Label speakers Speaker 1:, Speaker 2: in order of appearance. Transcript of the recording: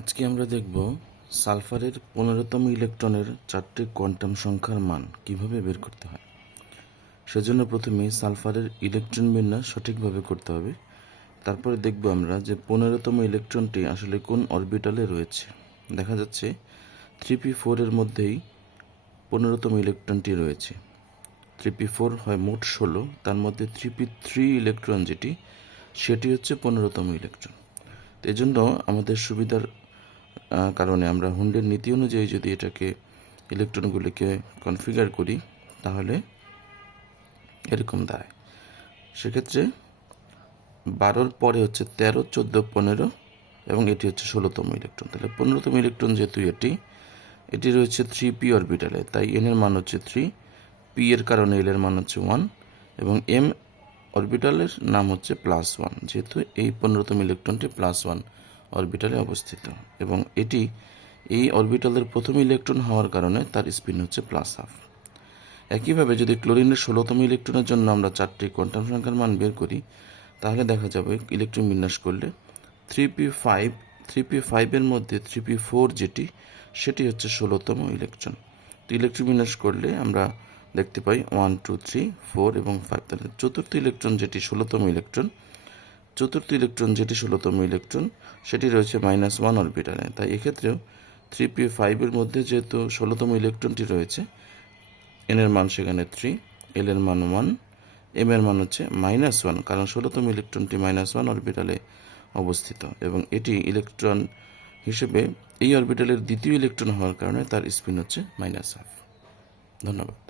Speaker 1: আজকে আমরা দেখব সালফারের পনেরোতম ইলেকট্রনের চারটি কোয়ান্টাম সংখ্যার মান কীভাবে বের করতে হয়। সেজন্য প্রথমে সালফারের ইলেকট্রন বিন্যাস সঠিকভাবে করতে হবে। তারপরে দেখব আমরা যে পনেরোতম ইলেকট্রনটি আসলে কোন অরবিটালে রয়েছে। দেখা যাচ্ছে থ্রি পি ফোরের মধ্যেই পনেরোতম ইলেকট্রনটি রয়েছে। থ্রি পি ফোর হয় মোট ষোলো, তার মধ্যে থ্রি পি থ্রি ইলেকট্রন যেটি, সেটি হচ্ছে পনেরোতম ইলেকট্রন। তো এই জন্য আমাদের সুবিধার কারণে আমরা হুন্ডের নীতি অনুযায়ী যদি এটাকে ইলেকট্রনগুলিকে কনফিগার করি, তাহলে এরকম দাঁড়ায়। সেক্ষেত্রে বারোর পরে হচ্ছে তেরো, চোদ্দ, পনেরো এবং এটি হচ্ছে ষোলোতম ইলেকট্রন। তাহলে পনেরোতম ইলেকট্রন যেহেতু এটি এটি রয়েছে থ্রি পি অরবিটালে তাই এন এর মান হচ্ছে থ্রি পি এর কারণে এল এর মান হচ্ছে ওয়ান এবং এম অরবিটালের নাম হচ্ছে প্লাস ওয়ান যেহেতু এই পনেরোতম ইলেকট্রনটি প্লাস ওয়ান অরবিটালে অবস্থিত এবং এটি এই অরবিটালের প্রথম ইলেকট্রন হওয়ার কারণে তার স্পিন হচ্ছে প্লাস হাফ। একইভাবে যদি ক্লোরিনের ষোলোতম ইলেকট্রনের জন্য আমরা চারটি কোয়ান্টাম সংখ্যার মান বের করি, তাহলে দেখা যাবে ইলেকট্রন বিন্যাস করলে three P five, three P ফাইভের মধ্যে থ্রি পি ফোর যেটি, সেটি হচ্ছে ষোলোতম ইলেকট্রন। তো ইলেকট্রন বিন্যাস করলে আমরা দেখতে পাই ওয়ান, টু, থ্রি, ফোর এবং ফাইভ। তাহলে চতুর্থ ইলেকট্রন যেটি ষোলোতম ইলেকট্রন চতুর্থ ইলেকট্রন, যেটি ষোলোতম ইলেকট্রন, সেটি রয়েছে মাইনাস ওয়ান অরবিটালে তাই এক্ষেত্রেও থ্রি পি ফাইভের মধ্যে যেহেতু ষোলোতম ইলেকট্রনটি রয়েছে এন এর মান সেখানে থ্রি এল এর মান ওয়ান এম এর মান হচ্ছে মাইনাস ওয়ান কারণ ষোলোতম ইলেকট্রনটি মাইনাস ওয়ান অরবিটালে অবস্থিত। এবং এটি ইলেকট্রন হিসেবে এই অরবিটালের দ্বিতীয় ইলেকট্রন হওয়ার কারণে তার স্পিন হচ্ছে মাইনাস হাফ ধন্যবাদ।